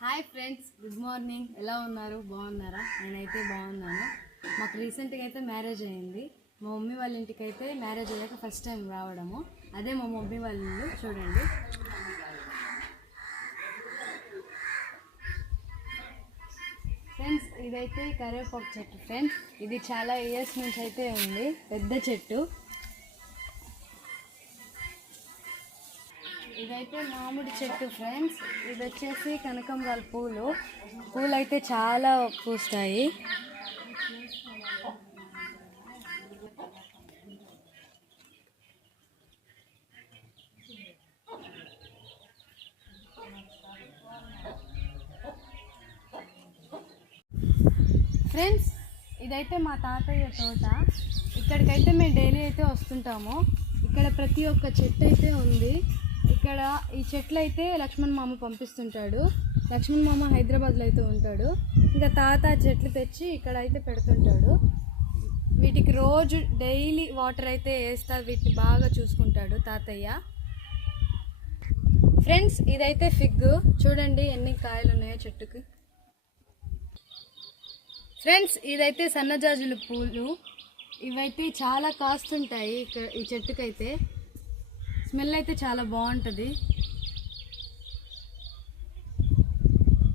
Hi friends, good morning. ఎలా ఉన్నారు? బాగున్నారా? నేనైతే బాగున్నాను. మాకు రీసెంట్గా అయితే మ్యారేజ్ అయింది. మా మమ్మీ వాళ్ళ ఇంటికి అయితే మ్యారేజ్ అయ్యాక ఫస్ట్ టైం రావడము. అదే మా మమ్మీ వాళ్ళ ఇల్లు. చూడండి. ఫ్రెండ్స్, ఇదైతే కరివేపాకు చెట్టు. ఫ్రెండ్స్, ఇది చాలా ఇయర్స్ నుంచి అయితే ఉంది. పెద్ద చెట్టు. ఇదైతే మామిడి చెట్టు ఫ్రెండ్స్. ఇది వచ్చేసి కనకాంబరాల పూలు అయితే చాలా పూస్తాయి. ఫ్రెండ్స్, ఇదైతే మా తాతయ్య తోట. ఇక్కడికైతే మేము డైలీ అయితే వస్తుంటాము. ఇక్కడ ప్రతి ఒక్క చెట్టు అయితే ఉంది. ఇక్కడ ఈ చెట్లు అయితే లక్ష్మణ్ మామ పంపిస్తుంటాడు. లక్ష్మణ్ మామ హైదరాబాద్లో అయితే ఉంటాడు. ఇంకా తాత చెట్లు తెచ్చి ఇక్కడ అయితే పెడుతుంటాడు. వీటికి రోజు డైలీ వాటర్ అయితే వేస్తా. వీటిని బాగా చూసుకుంటాడు తాతయ్య. ఫ్రెండ్స్, ఇదైతే ఫిగ్. చూడండి ఎన్ని కాయలు ఉన్నాయో చెట్టుకి. ఫ్రెండ్స్, ఇదైతే సన్నజాజుల పూలు. ఇవైతే చాలా కాస్తుంటాయి. ఇక్కడ ఈ చెట్టుకైతే స్మెల్ అయితే చాలా బాగుంటుంది.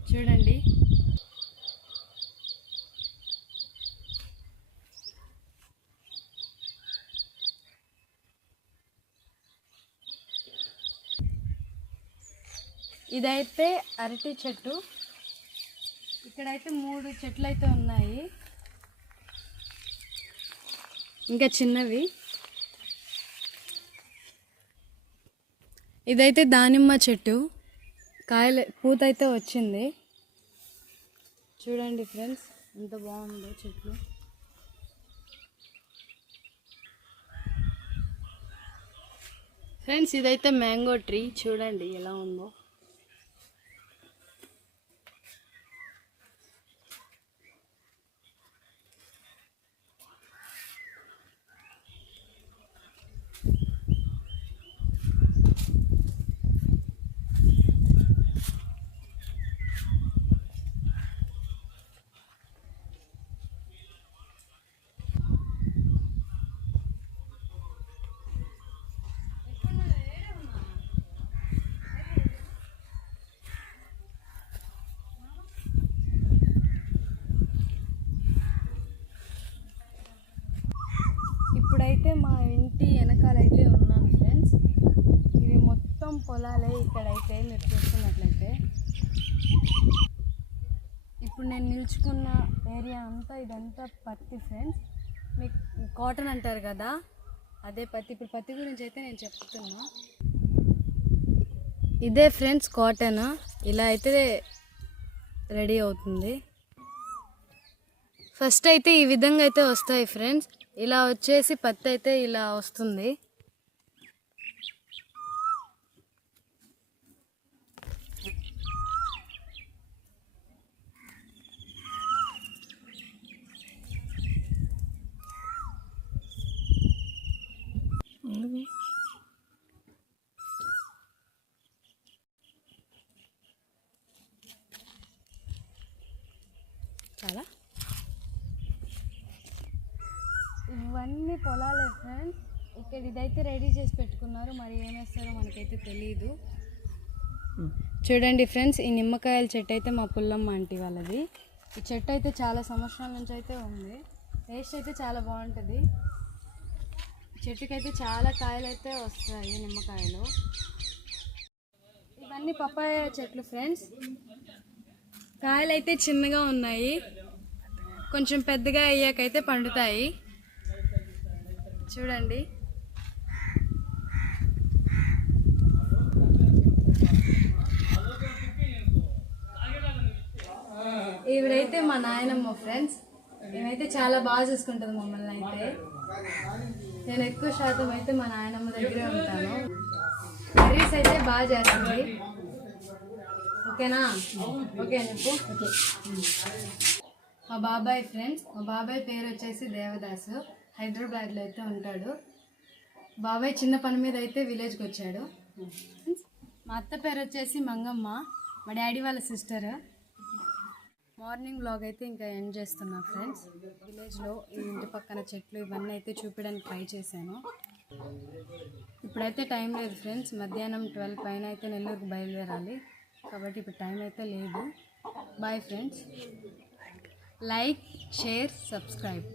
చూడండి. ఇదైతే అరటి చెట్టు. ఇక్కడైతే 3 చెట్లు అయితే ఉన్నాయి, ఇంకా చిన్నవి. ఇదైతే దానిమ్మ చెట్టు. పూత అయితే వచ్చింది. చూడండి ఫ్రెండ్స్, ఎంత బాగుందో చెట్లు. ఫ్రెండ్స్, ఇదైతే మ్యాంగో ట్రీ. చూడండి ఎలా ఉందో. ఇప్పుడైతే మా ఇంటి వెనకాలైతే ఉన్నాను ఫ్రెండ్స్. ఇవి మొత్తం పొలాలే. ఇక్కడైతే మీరు చూస్తున్నట్లయితే ఇప్పుడు నేను నిల్చుకున్న ఏరియా అంతా ఇదంతా పత్తి ఫ్రెండ్స్. మీకు కాటన్ అంటారు కదా, అదే పత్తి. ఇప్పుడు పత్తి గురించి అయితే నేను చెప్తున్నా. ఇదే ఫ్రెండ్స్ కాటన్. ఇలా అయితే రెడీ అవుతుంది. ఫస్ట్ అయితే ఈ విధంగా అయితే వస్తాయి ఫ్రెండ్స్. ఇలా వచ్చేసి పత్తి అయితే ఇలా వస్తుంది. చాలా ఇవన్నీ పొలాలే ఫ్రెండ్స్. ఇక్కడ ఇదైతే రెడీ చేసి పెట్టుకున్నారు. మరి ఏమేస్తారో మనకైతే తెలియదు. చూడండి ఫ్రెండ్స్, ఈ నిమ్మకాయల చెట్టు అయితే మా పుల్లమ్మ ఆంటీ వాళ్ళది. ఈ చెట్టు అయితే చాలా సంవత్సరాల నుంచి అయితే ఉంది. టేస్ట్ అయితే చాలా బాగుంటుంది. చెట్టుకైతే చాలా కాయలు అయితే వస్తాయి, నిమ్మకాయలు. ఇవన్నీ పప్పాయ చెట్లు ఫ్రెండ్స్. కాయలు అయితే చిన్నగా ఉన్నాయి, కొంచెం పెద్దగా అయ్యాకైతే పండుతాయి. చూడండి. ఈవిడైతే మా నాయనమ్మ ఫ్రెండ్స్. మేమైతే చాలా బాగా చూసుకుంటుంది మమ్మల్ని. అయితే నేను ఎక్కువ శాతం అయితే మా నాయనమ్మ దగ్గరే ఉంటాను. కర్రీస్ అయితే బాగా చేస్తుంది. ఓకేనా? ఓకే చెప్పు. ఓకే. మా బాబాయ్ ఫ్రెండ్స్. మా బాబాయ్ పేరు వచ్చేసి దేవదాసు. హైదరాబాద్లో అయితే ఉంటాడు. బాబాయ్ చిన్న పని మీద అయితే విలేజ్కి వచ్చాడు. మా అత్త పేరు వచ్చేసి మంగమ్మ. మా డాడీ వాళ్ళ సిస్టర్. మార్నింగ్ బ్లాగ్ అయితే ఇంకా ఎండ్ చేస్తున్నా ఫ్రెండ్స్. విలేజ్లో ఈ ఇంటి పక్కన చెట్లు ఇవన్నీ అయితే చూపించడానికి ట్రై చేశాను. ఇప్పుడైతే టైం లేదు ఫ్రెండ్స్, మధ్యాహ్నం 12 పైన అయితే నెల్లూరుకు బయలుదేరాలి కాబట్టి ఇప్పుడు టైం అయితే లేదు. Bye friends, like, share, subscribe.